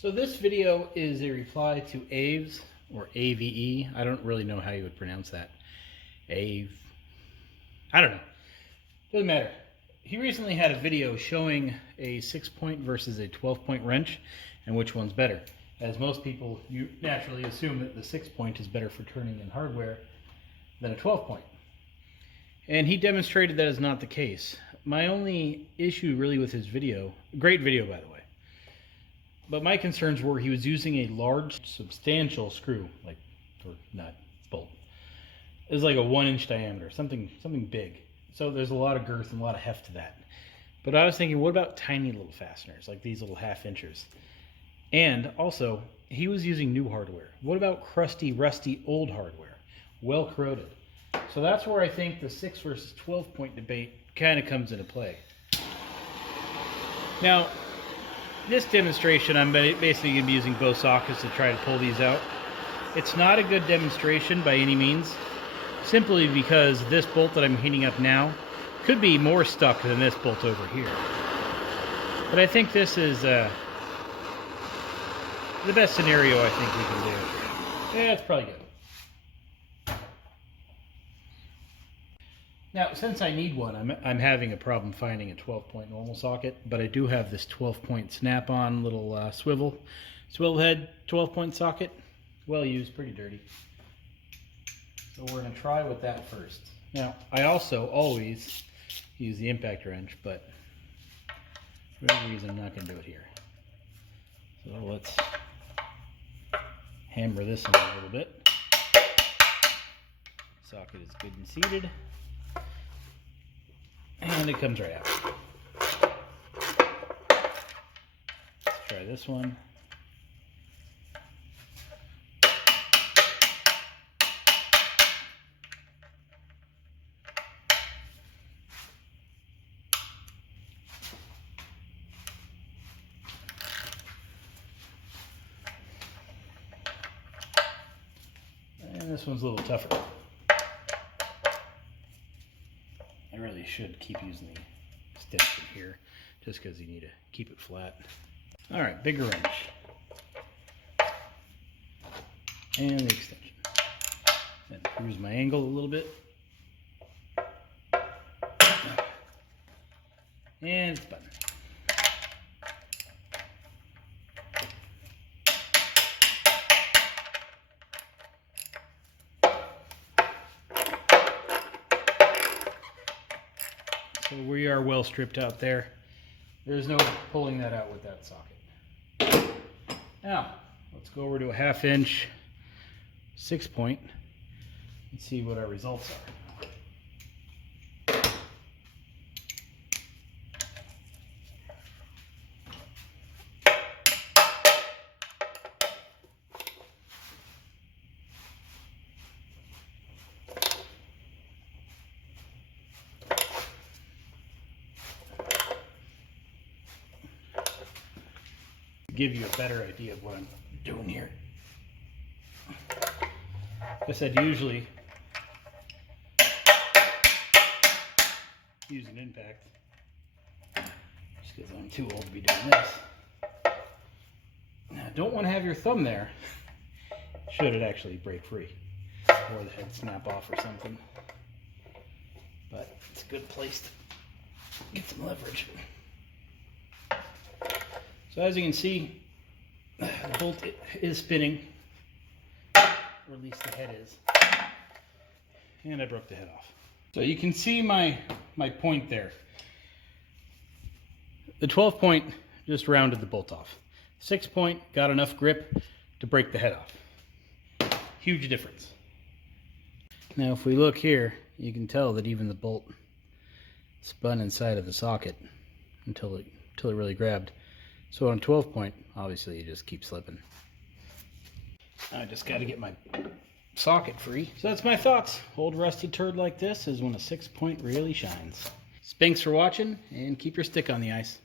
So this video is a reply to AvE's, or AVE. I don't really know how you would pronounce that. I don't know. Doesn't matter. He recently had a video showing a 6-point versus a 12-point wrench and which one's better. As most people, you naturally assume that the 6-point is better for turning in hardware than a 12-point. And he demonstrated that is not the case. My only issue really with his video, great video by the way, but my concerns were he was using a large, substantial screw, like, or nut, bolt. It was like a 1-inch diameter, something big. So there's a lot of girth and a lot of heft to that. But I was thinking, what about tiny little fasteners, like these little 1/2 inchers? And also, he was using new hardware. What about crusty, rusty, old hardware? Well corroded. So that's where I think the 6 versus 12-point debate kind of comes into play. Now, this demonstration, I'm basically going to be using both sockets to try to pull these out. It's not a good demonstration by any means, simply because this bolt that I'm heating up now could be more stuck than this bolt over here. But I think this is the best scenario I think we can do. Yeah, it's probably good. Now, since I need one, I'm having a problem finding a 12-point normal socket, but I do have this 12-point snap-on little swivel head 12-point socket. Well used, pretty dirty. So we're going to try with that first. Now, I also always use the impact wrench, but for whatever reason, I'm not going to do it here. So let's hammer this in a little bit. Socket is good and seated. And it comes right out. Let's try this one. And this one's a little tougher. I really should keep using the extension here, just because you need to keep it flat. All right, bigger wrench. And the extension. Then cruise my angle a little bit. And it's button. So we are well stripped out there. There's no pulling that out with that socket. Now, let's go over to a 1/2 inch 6-point and see what our results are. Give you a better idea of what I'm doing here. Like I said, usually use an impact, just because I'm too old to be doing this. Now, don't want to have your thumb there, should it actually break free, or the head snap off or something. But it's a good place to get some leverage. So as you can see, the bolt is spinning, or at least the head is, and I broke the head off. So you can see my point there. The 12-point just rounded the bolt off. 6-point got enough grip to break the head off. Huge difference. Now if we look here, you can tell that even the bolt spun inside of the socket until it really grabbed. So on a 12-point, obviously you just keep slipping. I just got to get my socket free. So that's my thoughts. Old rusty turd like this is when a 6-point really shines. Thanks for watching, and keep your stick on the ice.